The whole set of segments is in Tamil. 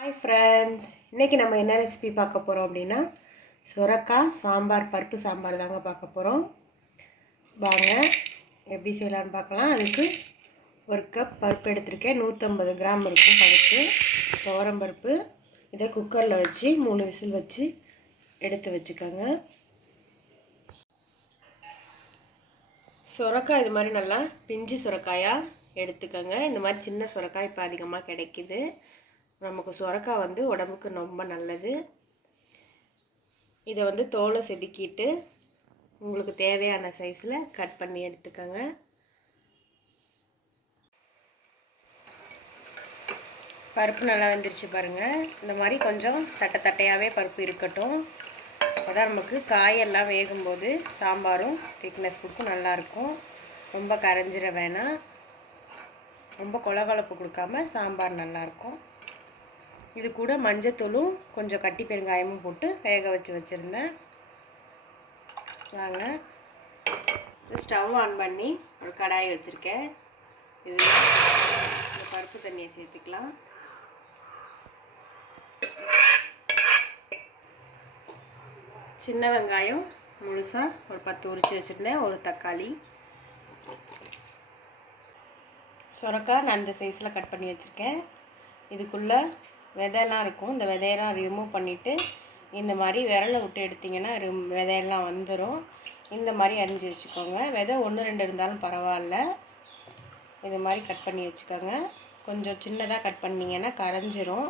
ஹாய் ஃப்ரெண்ட்ஸ் இன்றைக்கி நம்ம என்ன ரெசிபி பார்க்க போகிறோம் அப்படின்னா சுரக்காய் சாம்பார் பருப்பு சாம்பார் தாங்க பார்க்க போகிறோம் வாங்க எப்படி செய்யலான்னு பார்க்கலாம். அதுக்கு ஒரு கப் பருப்பு எடுத்திருக்கேன். நூற்றம்பது கிராம் இருக்கும் பருப்பு. துவரம் பருப்பு. இதை குக்கரில் வச்சு மூணு விசில் வச்சு எடுத்து வச்சுக்கோங்க. சுரக்காய் இது மாதிரி நல்லா பிஞ்சு சுரக்காயாக எடுத்துக்கோங்க. இந்த மாதிரி சின்ன சுரக்காய் இப்போ அதிகமாக கிடைக்கிது. நமக்கு சுரக்காய் வந்து உடம்புக்கு ரொம்ப நல்லது. இதை வந்து தோலை செதுக்கிட்டு உங்களுக்கு தேவையான சைஸில் கட் பண்ணி எடுத்துக்கோங்க. பருப்பு நல்லா வெந்துருச்சு பாருங்கள் இந்த மாதிரி கொஞ்சம் தட்டை தட்டையாகவே பருப்பு இருக்கட்டும். அப்போதான் நமக்கு காயெல்லாம் வேகும்போது சாம்பாரும் திக்னஸ் கொடுக்கும் நல்லாயிருக்கும் ரொம்ப கரைஞ்சிட வேணாம். ரொம்ப கொலகொலப்பு கொடுக்காம சாம்பார் நல்லாயிருக்கும் இது கூட மஞ்சத்தூளும் கொஞ்சம் கட்டி பெருங்காயமும் போட்டு வேக வச்சு வச்சுருந்தேன். வாங்க. ஸ்டவ் ஆன் பண்ணி ஒரு கடாய் வச்சுருக்கேன். இது பருப்பு தண்ணியை சேர்த்துக்கலாம். சின்ன வெங்காயம் முழுசாக ஒரு பத்து உரிச்சு வச்சுருந்தேன் ஒரு தக்காளி. சுரக்காய் நான் இந்த சைஸில் கட் பண்ணி வச்சுருக்கேன். இதுக்குள்ளே விதையெல்லாம் இருக்கும். இந்த விதையெல்லாம் ரிமூவ் பண்ணிவிட்டு இந்த மாதிரி விரலை விட்டு எடுத்திங்கன்னா ரிம் விதையெல்லாம் வந்துடும் இந்த மாதிரி அரிஞ்சு வச்சுக்கோங்க. விதை ஒன்று ரெண்டு இருந்தாலும் பரவாயில்ல. இது மாதிரி கட் பண்ணி வச்சுக்கோங்க. கொஞ்சம் சின்னதாக கட் பண்ணிங்கன்னா கரைஞ்சிரும்.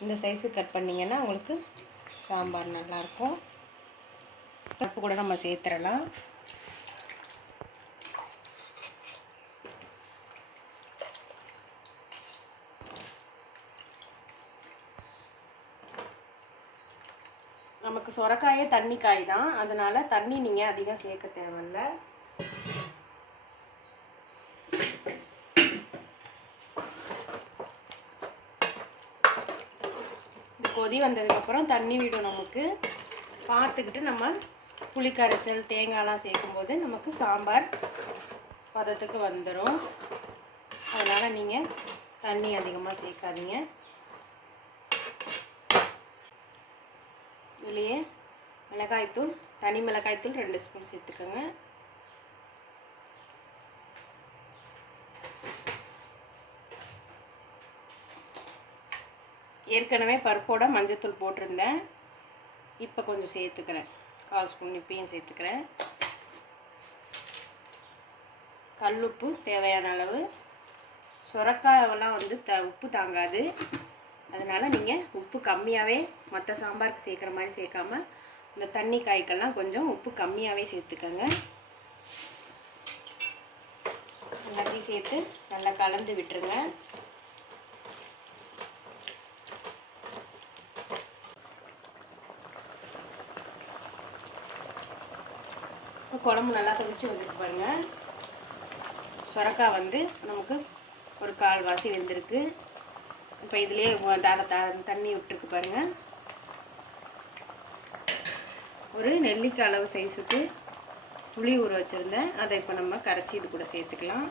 இந்த சைஸுக்கு கட் பண்ணிங்கன்னா உங்களுக்கு சாம்பார் நல்லாயிருக்கும். பருப்பு கூட நம்ம சேர்த்துடலாம். நமக்கு சொரக்காயே தண்ணி காய் தான். அதனால் தண்ணி நீங்கள் அதிகம் சேர்க்க தேவையில்ல. கொதி வந்ததுக்கப்புறம் தண்ணி விடும் நமக்கு. பார்த்துக்கிட்டு நம்ம புளிக்கரைசல் தேங்காய்லாம் சேர்க்கும்போது நமக்கு சாம்பார் பதத்துக்கு வந்துடும் அதனால் நீங்கள் தண்ணி அதிகமாக சேர்க்காதீங்க. இதுலேயே மிளகாய்த்தூள் தனி மிளகாய்த்தூள் ரெண்டு ஸ்பூன் சேர்த்துக்கோங்க. ஏற்கனவே பருப்போட மஞ்சத்தூள் போட்டிருந்தேன். இப்போ கொஞ்சம் சேர்த்துக்கிறேன். கால் ஸ்பூன் இப்பையும் சேர்த்துக்கிறேன். கல்லுப்பு தேவையான அளவு. சுரக்காயெல்லாம் வந்து த உப்பு தாங்காது. அதனால் நீங்கள் உப்பு கம்மியாகவே மற்ற சாம்பாருக்கு சேர்க்குற மாதிரி சேர்க்காம இந்த தண்ணி காய்க்கெல்லாம் கொஞ்சம் உப்பு கம்மியாகவே சேர்த்துக்கோங்க. எல்லாத்தையும் சேர்த்து நல்லா கலந்து விட்டுருங்க. குழம்பு நல்லா கொதிச்சு வந்துட்டு பாருங்கள் சுரக்காய் வந்து நமக்கு ஒரு கால் வாசி வெந்திருக்கு. இப்போ இதுலேயே தட தண்ணி விட்டுருக்கு பாருங்கள் ஒரு நெல்லிக்காய் அளவு சைஸுக்கு புளி ஊற வச்சுருந்தேன். அதை இப்போ நம்ம கரைச்சி இது கூட சேர்த்துக்கலாம்.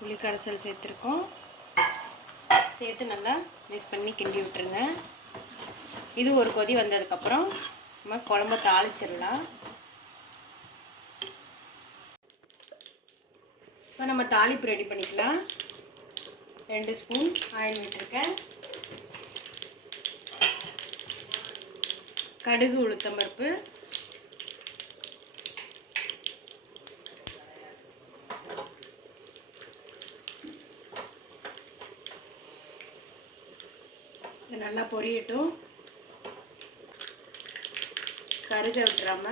புளி கரைசல் சேர்த்துருக்கோம். சேர்த்து நல்லா மிக்ஸ் பண்ணி கிண்டி விட்டுருங்க. இது ஒரு கொதி வந்ததுக்கப்புறம் நம்ம குழம்ப தாளிச்சிடலாம். இப்போ நம்ம தாளிப்பு ரெடி பண்ணிக்கலாம். ரெண்டு ஸ்பூன் ஆயில் விட்டுருக்கேன். கடுகு உளுத்தம்பருப்பு இது நல்லா பொரியட்டும். கருக விட்டுறாம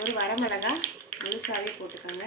ஒரு வரமிளகாய் முழுசாகவே போட்டுக்கோங்க.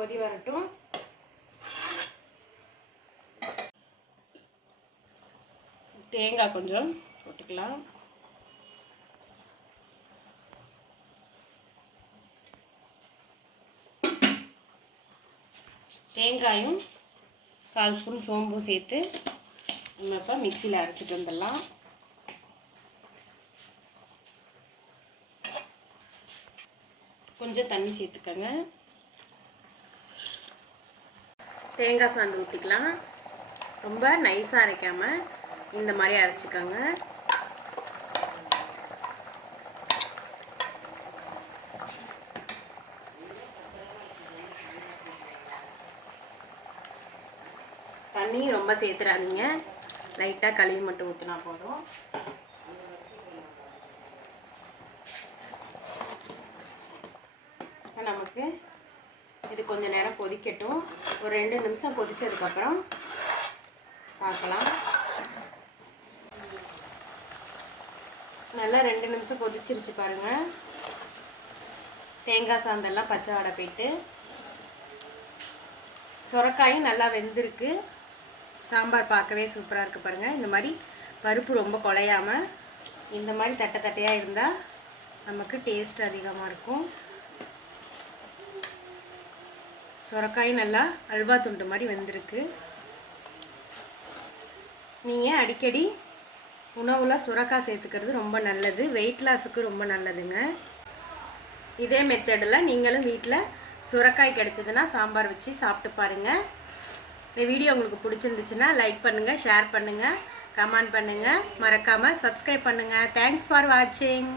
கொதி வரட்டும். தேங்காய் கொஞ்சம் போட்டுக்கலாம். தேங்காயும் கால் ஸ்பூன் சோம்பும் சேர்த்து நம்ம இப்போ மிக்சியில் அரைச்சிட்டு வந்துடலாம். கொஞ்சம் தண்ணி சேர்த்துக்கோங்க. தேங்காய் சாந்து ஊற்றிக்கலாம் ரொம்ப நைஸாக அரைக்காமல் இந்த மாதிரி அரைச்சிக்கோங்க. தண்ணி ரொம்ப சேர்த்துறாதீங்க. லைட்டாக கழுவி மட்டும் ஊற்றினா போதும். நமக்கு இது கொஞ்ச நேரம் கொதிக்கட்டும். ஒரு ரெண்டு நிமிஷம் கொதிச்சதுக்கப்புறம் பார்க்கலாம். நல்லா ரெண்டு நிமிஷம் கொதிச்சிருச்சு பாருங்கள் தேங்காய் சாந்தெல்லாம் பச்சை வடை போயிட்டு. சுரக்காயும் நல்லா வெந்திருக்கு. சாம்பார் பார்க்கவே சூப்பராக இருக்குது பாருங்கள் இந்த மாதிரி பருப்பு ரொம்ப குலையாமல் இந்த மாதிரி தட்டை தட்டையாக இருந்தால் நமக்கு டேஸ்ட் அதிகமாக இருக்கும். சுரக்காயும் நல்லா அல்வா துண்டு மாதிரி வந்திருக்கு. நீங்கள் அடிக்கடி உணவில் சுரக்காய் சேர்த்துக்கிறது ரொம்ப நல்லது. வெயிட் லாஸுக்கு ரொம்ப நல்லதுங்க. இதே மெத்தடில் நீங்களும் வீட்டில் சுரக்காய் கிடச்சிதுன்னா சாம்பார் வச்சு சாப்பிட்டு பாருங்கள் இந்த வீடியோ உங்களுக்கு பிடிச்சிருந்துச்சுன்னா லைக் பண்ணுங்கள் ஷேர் பண்ணுங்கள் கமெண்ட் பண்ணுங்கள் மறக்காமல் சப்ஸ்கிரைப் பண்ணுங்கள் தேங்க்ஸ் ஃபார் வாட்சிங்